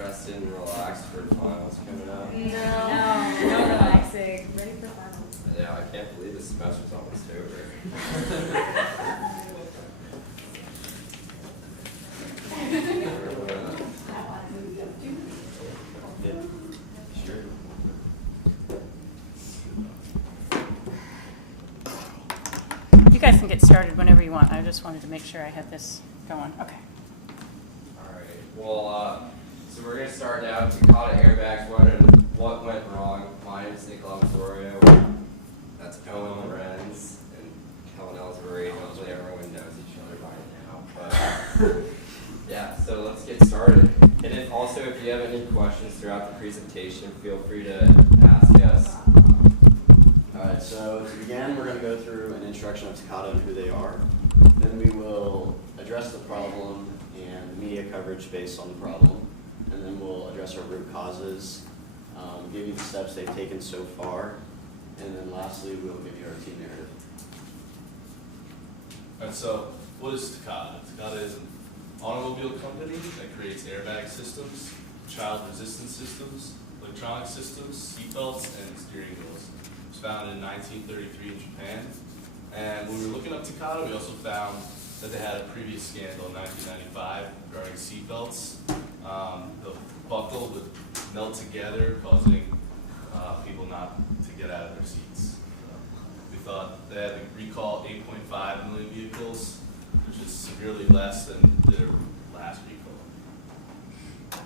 rested and relaxed for finals coming up? No relaxing. Ready for finals. Yeah, I can't believe the semester's almost over. Sure. You guys can get started whenever you want. I just wanted to make sure I had this going. Okay. All right. Well, so we're gonna start now. Takata airbags. What went wrong? My name is NickKellan. That's Owen Lorenz and Kellen Ellsbury. Hopefully everyone knows each other by now. But yeah, so let's get started. And if you have any questions throughout the presentation, feel free to ask us. Alright, so to begin, we're going to go through an introduction of Takata and who they are. Then we will address the problem and media coverage based on the problem. And then we'll address our root causes, give you the steps they've taken so far. And then lastly, we'll give you our team narrative. And so, what is Takata? Takata is an automobile company that creates airbag systems, child resistance systems, electronic systems, seatbelts, and steering wheels. It was founded in 1933 in Japan. And when we were looking up Takata, we also found that they had a previous scandal in 1995 regarding seatbelts. The buckle would melt together, causing people not to get out of their seats. We thought they had to recall 8.5 million vehicles, which is severely less than their last recall.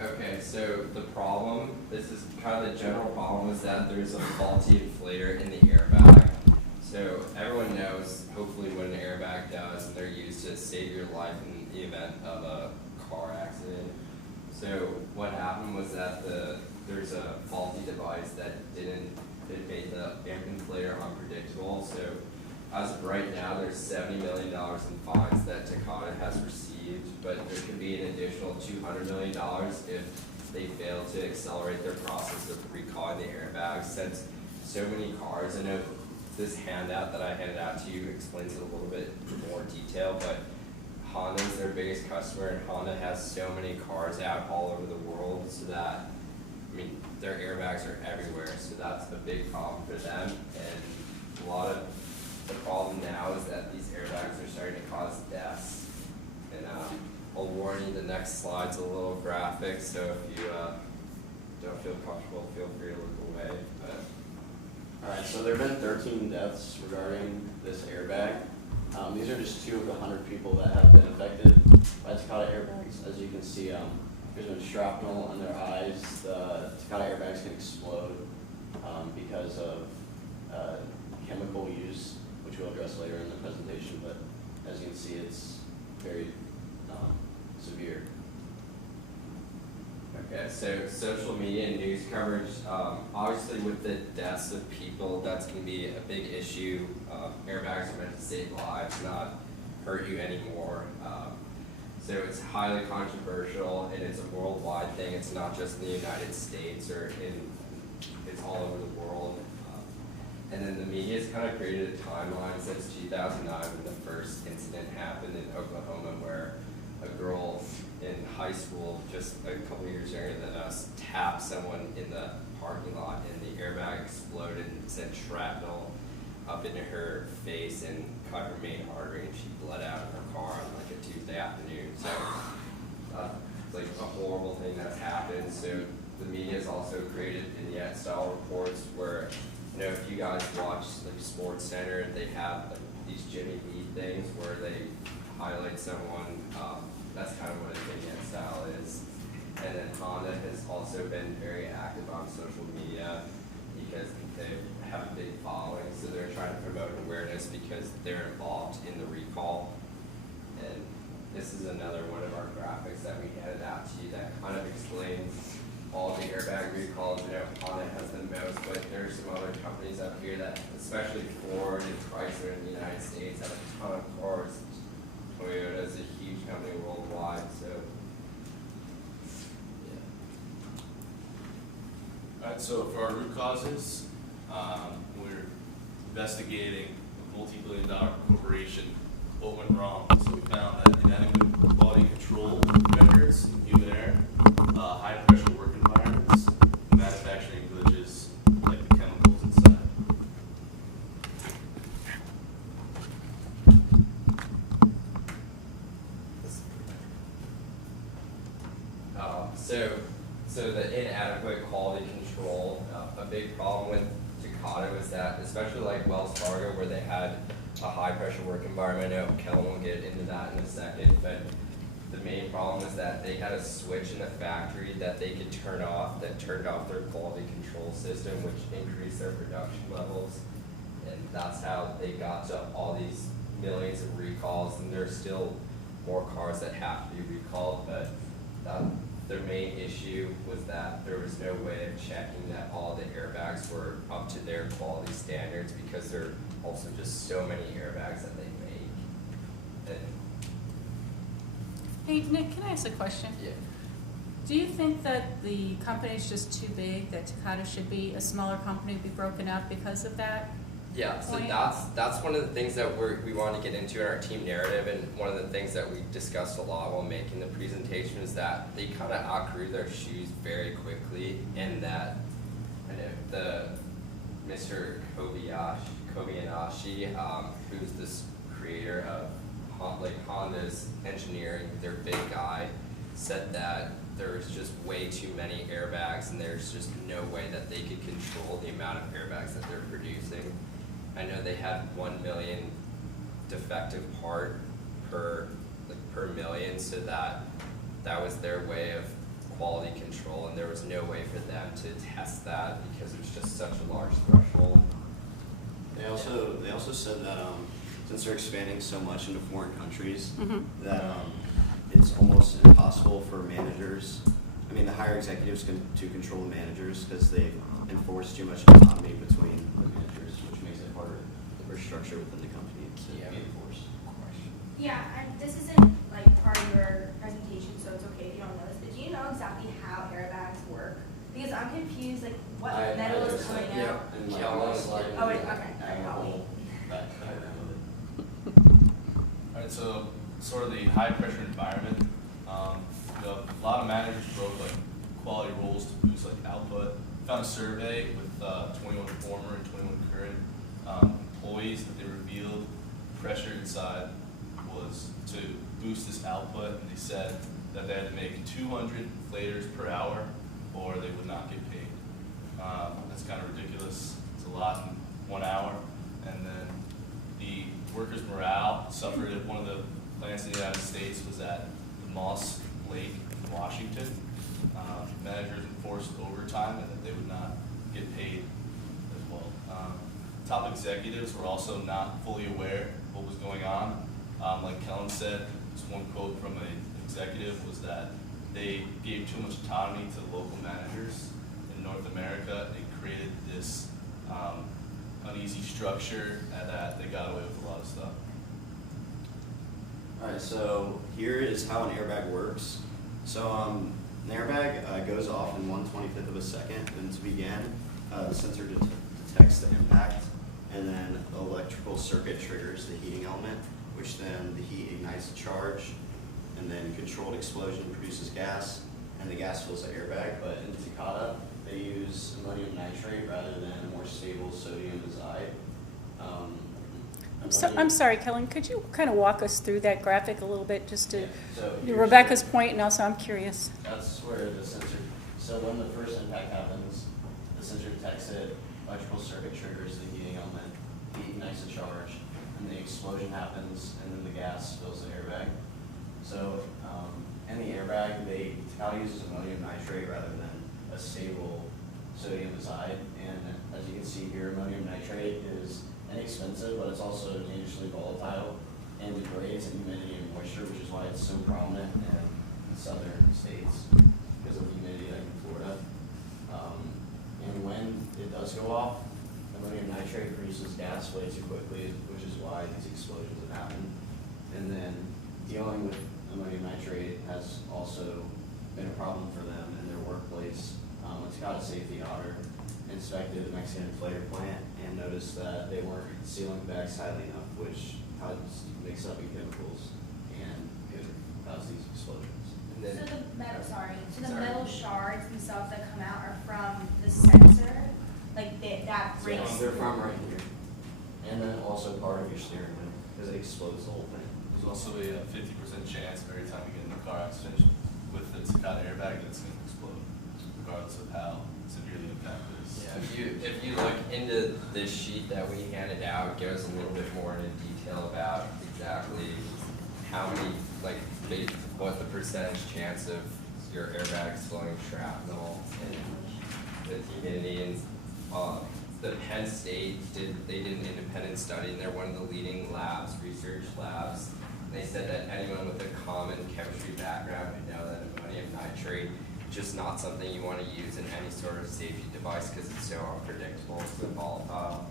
Okay, so the problem, this is kind of the general problem, is that there's a faulty inflator in the airbag. So everyone knows, hopefully, what an airbag does, and they're used to save your life in the event of a car accident. So what happened was that there's a faulty device that it made the inflator unpredictable. So as of right now, there's $70 million in fines that Takata has received, but there could be an additional $200 million if they fail to accelerate their process of recalling the airbags. Since so many cars, I know this handout that I handed out to you explains it a little bit more detail, but Honda is their biggest customer, and Honda has so many cars out all over the world, so that, I mean, their airbags are everywhere, so that's a big problem for them. And a lot of the problem now is that these airbags are starting to cause deaths. And I'll warn you, the next slide's a little graphic, so if you don't feel comfortable, feel free to look away. Alright, so there have been 13 deaths regarding this airbag. These are just 2 of the 100 people that have been affected by Takata airbags. As you can see, there's been shrapnel in their eyes. The Takata airbags can explode because of chemical use, which we'll address later in the presentation. But as you can see, it's very severe. Okay, so social media and news coverage, obviously with the deaths of people, that's going to be a big issue. Airbags are meant to save lives, not hurt you anymore. So it's highly controversial, and it's a worldwide thing. It's not just in the United States, it's all over the world. And then the media's kind of created a timeline since 2009 when the first incident happened in Oklahoma, where a girl in high school, just a couple years younger than us, tapped someone in the parking lot, and the airbag exploded and sent shrapnel up into her face and cut her main artery, and she bled out of her car on like a Tuesday afternoon. So it's like a horrible thing that's happened. So the media's also created vignette-style reports where, you know, if you guys watch like Sports Center, they have like these Jimmy B things where they highlight someone. That's kind of what a vignette style is. And then Honda has also been very active on social media because they have a big following, so they're trying to promote awareness because they're involved in the recall. And this is another one of our graphics that we handed out to you that kind of explains all the airbag recalls. You know, Honda has the most, but there are some other companies up here that, especially Ford and Chrysler in the United States, have a ton of cars. Toyota is a huge company worldwide, so yeah. Alright, so for our root causes, we're investigating a multi-billion-dollar corporation. What went wrong? So we found that inadequate quality control records in human air, high pressure work environments, manufacturing glitches like the chemicals inside. So the inadequate quality control, a big problem with Takata was that, especially like Wells Fargo, where they had a high pressure work environment. I know Kellen will get into that in a second, but the main problem was that they had a switch in the factory that they could turn off, that turned off their quality control system, which increased their production levels. And that's how they got to all these millions of recalls, and there's still more cars that have to be recalled, but their main issue was that there was no way of checking that all the airbags were up to their quality standards, because there are also just so many airbags that they make. And Hey, Nick, can I ask a question? yeah, Do you think that the company is just too big, that Takata should be a smaller company, be broken up because of that? yeah. So Point. that's one of the things that we want to get into in our team narrative, and one of the things that we discussed a lot while making the presentation is that they kind of outgrew their shoes very quickly, and that the Mr. Kobayashi, who's this creator of Honda's engineering, their big guy, said that there's just way too many airbags, and there's just no way that they could control the amount of airbags that they're producing. I know they had 1 million defective part per million, so that was their way of quality control, and there was no way for them to test that because it was just such a large threshold. They also said that since they're expanding so much into foreign countries, Mm-hmm. that it's almost impossible for managers, the higher executives to control the managers, because they enforce too much autonomy between the managers, which makes it harder for structure within the company to Yeah. be enforced. Yeah, and this isn't like part of your presentation, so it's okay if you don't know this, but do you know exactly how airbags work? Because I'm confused, like what metal is coming yeah. out? And Yeah, my well, slide. Oh, wait, okay, alright, help me. Alright, so sort of the high pressure environment, a lot of managers broke like quality rules to boost like output. Found a survey with 21 former and 21 current employees that they revealed pressure inside was to boost this output, and they said that they had to make 200 inflators per hour or they would not get paid. That's kind of ridiculous. It's a lot in 1 hour. And then the workers' morale suffered at one of the plants in the United States was at the Moss Lake in Washington. Managers enforced overtime and that they would not get paid as well. Top executives were also not fully aware of what was going on. Like Kellen said, this one quote from an executive was that they gave too much autonomy to the local managers in North America. It created this uneasy structure, and that they got away with a lot of stuff. Alright, so here is how an airbag works. So an airbag goes off in 1/25 of a second, and to begin, the sensor detects the impact, and then the electrical circuit triggers the heating element, which then the heat ignites the charge, and then controlled explosion produces gas, and the gas fills the airbag. But in Takata, they use ammonium nitrate rather than a more stable sodium azide. I'm sorry, Kellen, could you kind of walk us through that graphic a little bit, just to Yeah, so here's Rebecca's point, and also I'm curious. That's where the sensor, so when the first impact happens, the sensor detects it, electrical circuit triggers the heating element, heat ignites the charge, and the explosion happens, and then the gas fills the airbag. So in the airbag, Takata uses ammonium nitrate rather than a stable sodium azide. And as you can see here, ammonium nitrate is inexpensive, but it's also dangerously volatile and degrades in humidity and moisture, which is why it's so prominent in southern states because of humidity, like in Florida. And when it does go off, ammonium nitrate produces gas way too quickly, which is why these explosions have happened. And then dealing with ammonium nitrate has also been a problem for them in their workplace. It's got a safety auditor inspected the Mexican inflator plant and noticed that they weren't sealing the bags tightly enough, which caused mix-up in chemicals and could cause these explosions. And So then, the metal, sorry, so the Sorry. metal shards themselves that come out are from the sensor, like that breaks. They're from right here. And then also part of your steering wheel, because it explodes the whole thing. There's also a 50% chance every time you get in a car accident with the Takata airbag that it's going to explode, regardless of how severe the impact is. Yeah, if you look into this sheet that we handed out, it goes a little bit more into detail about exactly how many, like, what the percentage chance of your airbag exploding shrapnel and the humidity. And the Penn State did an independent study, and they're one of the leading labs, research labs. And they said that anyone with a common chemistry background would know that ammonium nitrate is just not something you want to use in any sort of safety device because it's so unpredictable, so volatile.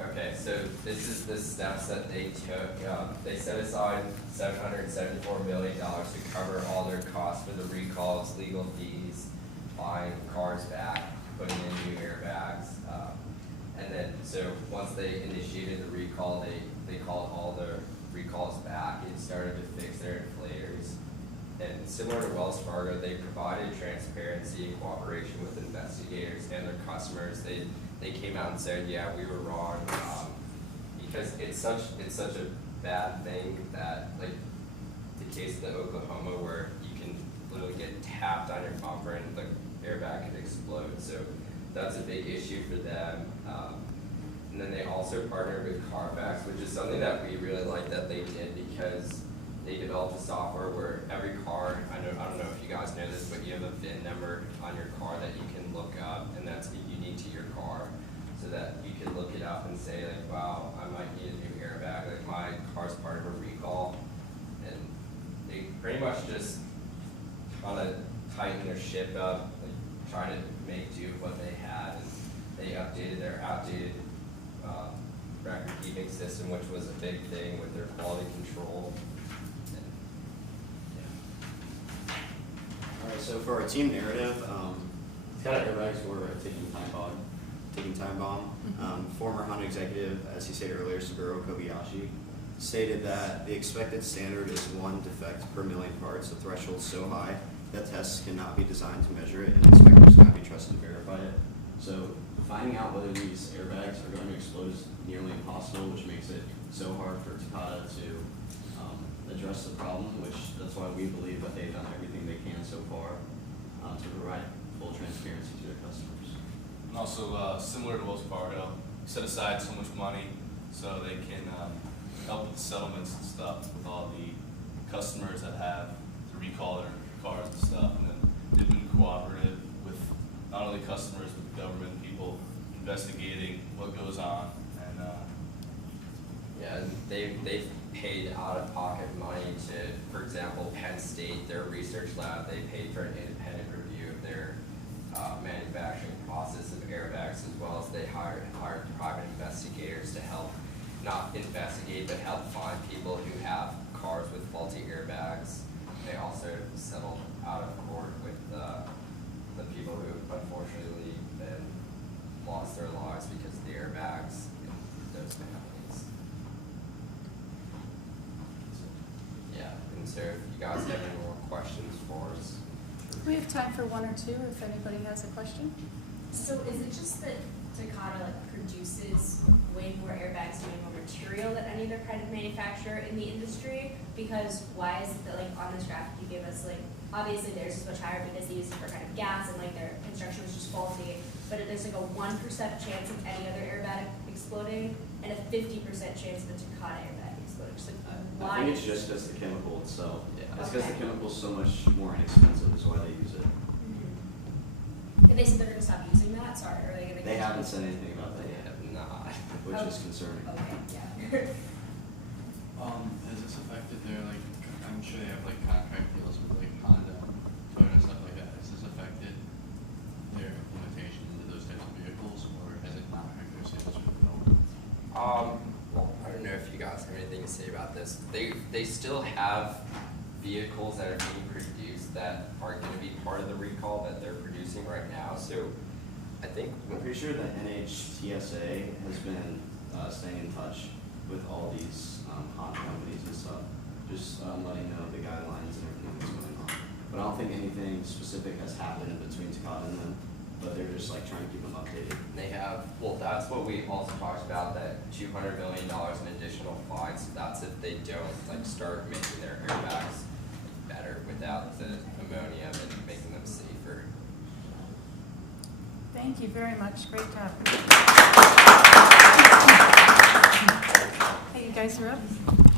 Okay, so this is the steps that they took. They set aside $774 million to cover all their costs for the recalls, legal fees, buying cars back, putting in new airbags. And then, so once they initiated the recall, they called all their recalls back and started to fix their inflators. And similar to Wells Fargo, they provided transparency and cooperation with investigators and their customers. They came out and said, yeah, we were wrong, because it's such a bad thing that, like the case of the Oklahoma where you can literally get tapped on your bumper and the airbag could explode. So that's a big issue for them. And then they also partnered with Carfax, which is something that we really like that they did, because they developed a software where every car, I don't know if you guys know this, but you have a VIN number on your car that you can look up, and that's unique to your car, so that you can look it up and say, like, wow, I might need a new airbag, like my car's part of a recall. And they pretty much just kind of tighten their ship up, like trying to make do with what they had, and they updated their outdated record keeping system, which was a big thing with their quality control. And, yeah. Alright, so for our team narrative, Takata airbags were a ticking time bomb. Former Honda executive, as he said earlier, Suguro Kobayashi, stated that the expected standard is 1 defect per million parts, a threshold so high that tests cannot be designed to measure it and inspectors cannot be trusted to verify it. So finding out whether these airbags are going to explode is nearly impossible, which makes it so hard for Takata to address the problem, which that's why we believe that they've done everything they can so far to provide full transparency to their customers. And also, similar to Wells Fargo, set aside so much money so they can help with the settlements and stuff with all the customers that have to recall their cars and stuff. And then they've been cooperative with not only customers, but the government, people investigating what goes on. And yeah, and they've paid out-of-pocket money to, for example, Penn State, their research lab, they paid for an independent review of their manufacturing process of airbags, as well as they hired private investigators to help, not investigate, but help find people who have cars with faulty airbags. They also settled out of court with the people who unfortunately lost their lives because of the airbags in those families. Yeah, and so if you guys have any more questions for us. We have time for one or two if anybody has a question. So is it just that Takata produces way more airbags and way more material than any other kind of manufacturer in the industry? Because why is it that on this graphic you give us obviously theirs is much higher because they use it for kind of gas and their construction was just faulty, but there's a 1% chance of any other airbag exploding and a 50% chance of a Takata airbag exploding. So why? I think it's just because the chemical itself. Yeah. It's because the chemical is so much more inexpensive, is why they use it. If they said they're going to stop using that, sorry, are they going to? They haven't said anything about that They yet, have not. which is concerning. Okay, yeah. Has this affected their I'm sure they have contract deals with Honda, Toyota, stuff like that. Has this affected their implementation into those types of vehicles, or has it not affected their sales with Well, I don't know if you guys have anything to say about this. They still have vehicles that are being produced that are going to be part of the recall that they're producing right now. So I think I'm pretty sure that NHTSA has been staying in touch with all these Honda companies and stuff, just letting know the guidelines and everything that's going on. But I don't think anything specific has happened between Takata and them, but they're just like trying to keep them updated. They have, well, that's what we also talked about, that $200 million in additional fines. That's if they don't like start making their airbags better without the ammonium and making them safer. Thank you very much. Great job. Hey, you guys are up.